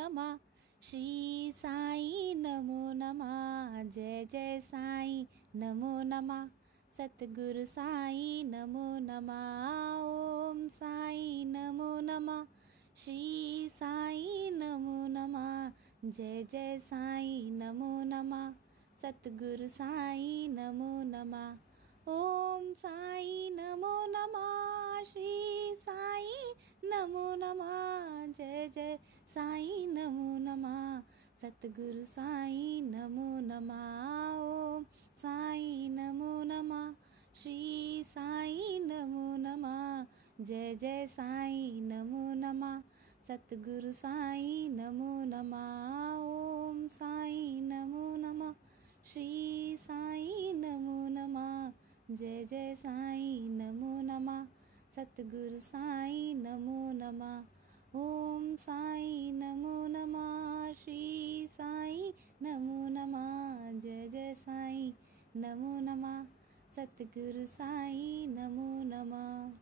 नमः। श्री साई नमो नमः। जय जय साई नमो नमः। सतगुरु साई नमो नमः। ओम साई नमो नमः। श्री साई नमो नमः। जय जय साई नमो नमः। सतगुरु साई नमो नमः। ओम साई नमो नमः। श्री साई नमो नमः। जय जय साई नमो नमः। सतगुरु साई नमो नमः। ओम साई नमो नमः। श्री साई नमो नमः। जय जय साई नमो नमः। सतगुरु साई नमो नमः। ओम साई नमो नमः। श्री साई नमो नमः। जय जय साई नमो नमः। सतगुरु साई नमो नमः। ओम साई नमो नमः। श्री साई नमो नमः। जय जय साई नमो नमः। सतगुरु साई नमो नमः।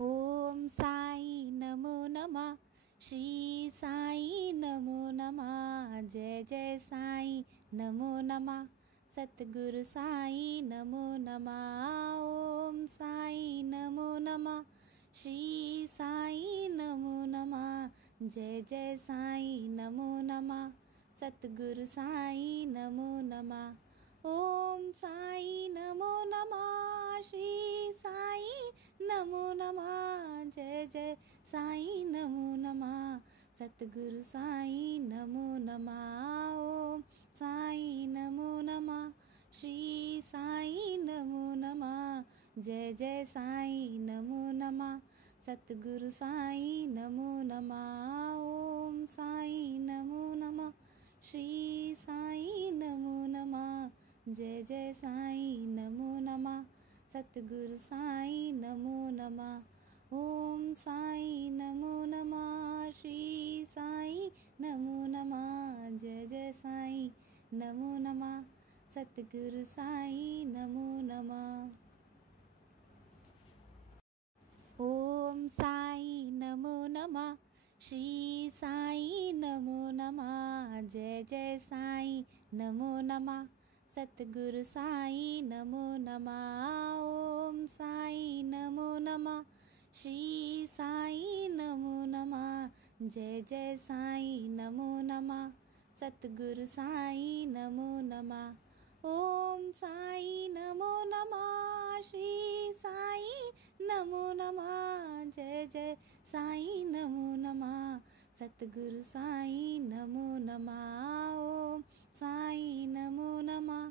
ओम साई नमो नमः। श्री साई नमो नमः। जय जय साई नमो नमः। सतगुरु साई नमो नमः। ओम साई नमो नमः। श्री साई नमो नमः। जय जय साई नमो नमः। सतगुरु साई नमो नमः। ओम साई नमो नमः। श्री साई नमो नमः। जय जय साई नमो नमः। सतगुरु साई नमो नमः। ओम साई नमो नमः। श्री साई नमो नमः। जय जय साई नमो नमः। सतगुरु साई नमो नमः। ओम साई नमो नमः। श्री साई नमो नमः। जय जय साई नमो नमः। सतगुरु साई नमो नमः। ओम साई नमो नमः। श्री साई नमो नमः। जय जय साई नमो नमः। सतगुरु साई नमो नमः। ओम साई नमो नमः। श्री साई नमो नमः। जय जय साई नमो नमः। सतगुरु साई नमो नमः। ओम साई नमो नमः। श्री साई नमो नमः। जय जय साई नमो नमः। सतगुरु साई नमो नमः। ओम साई नमो नमः। श्री साई नमो नमः। जय जय साई नमो नमः। सतगुरु साई नमो नमः। ओम साई नमो नमः।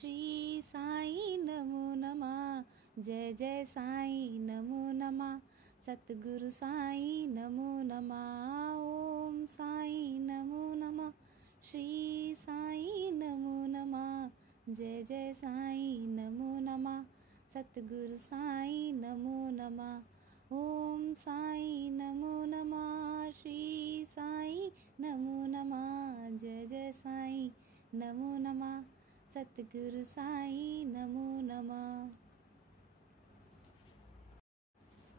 श्री साई नमो नमः। जय जय साई नमो नमः। सतगुरु साई नमो नमः। ओम साई नमो नमः। श्री साई नमो नमः। जय जय साई नमो नमः। सतगुरु साई नमो नमः। ओम साई नमो नमः। श्री साई नमो नमः। जय जय साई नमो नमः। सतगुरु साई नमो नमः।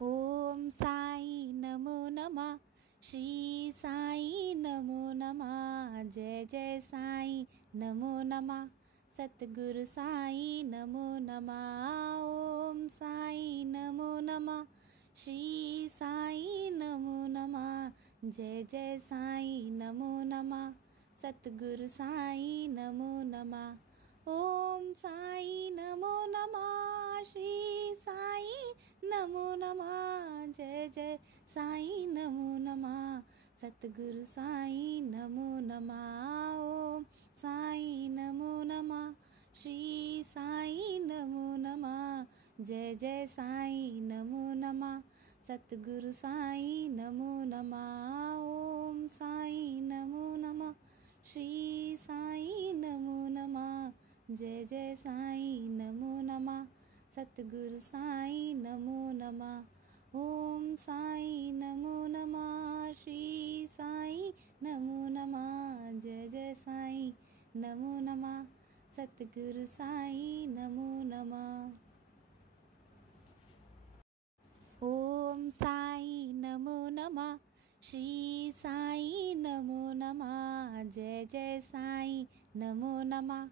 ओम साई नमो नमः। श्री साई नमो नमः। जय जय साई नमो नमः। सतगुरु साई नमो नमः। ओम साई नमो नमः। श्री साई नमो नमः। जय जय साई नमो नमः। सतगुरु साई नमो नमः। ओम साई नमो नमः। श्री साई नमो नमः। जय जय साई नमो नमः। सतगुरु साई नमो नमः। ओम साई नमो नमः। श्री साई नमो नमः। जय जय साई नमो नमः। सतगुरु साई नमो नमः। ओम साई नमो नमः। श्री साई नमो नमः। जय जय साई नमो नमः। सतगुरु साई नमो नमः। ओम साई नमो नमः। श्री साई नमो नमः। जय जय साई नमो नमः। सतगुरु साई नमो नमः। ओम साई नमो नमः। श्री साई नमो नमः। जय जय साई नमो नमः।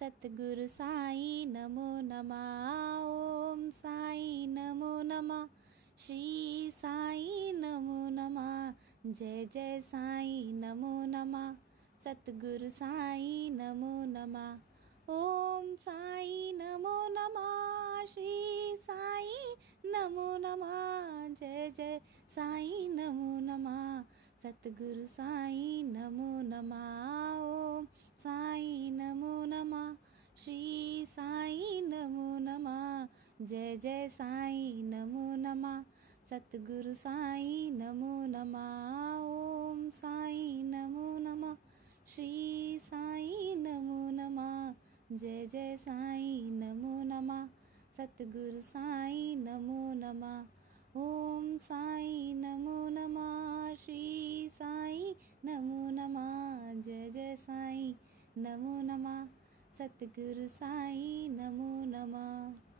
सतगुरु साई नमो नमः। ओम साई नमो नमः। श्री साई नमो नमः। जय जय साई नमो नमः। सतगुरु साई नमो नमः। ओम साई नमो नमः। श्री साई नमो नमः। जय जय साई नमो नमः। सतगुरु साई नमो नमः। ओम साई नमो नमः। श्री साई नमो नमः। जय जय साई नमो नमः। सतगुरु साई नमो नमः। ओम साई नमो नमः। श्री साई नमो नमः। जय जय साई नमो नमः। सतगुरु साई नमो नमः। ओम साई नमो नमः। श्री साई नमो नमः। जय जय साई नमो नमः। सतगुरु साई नमो नमः।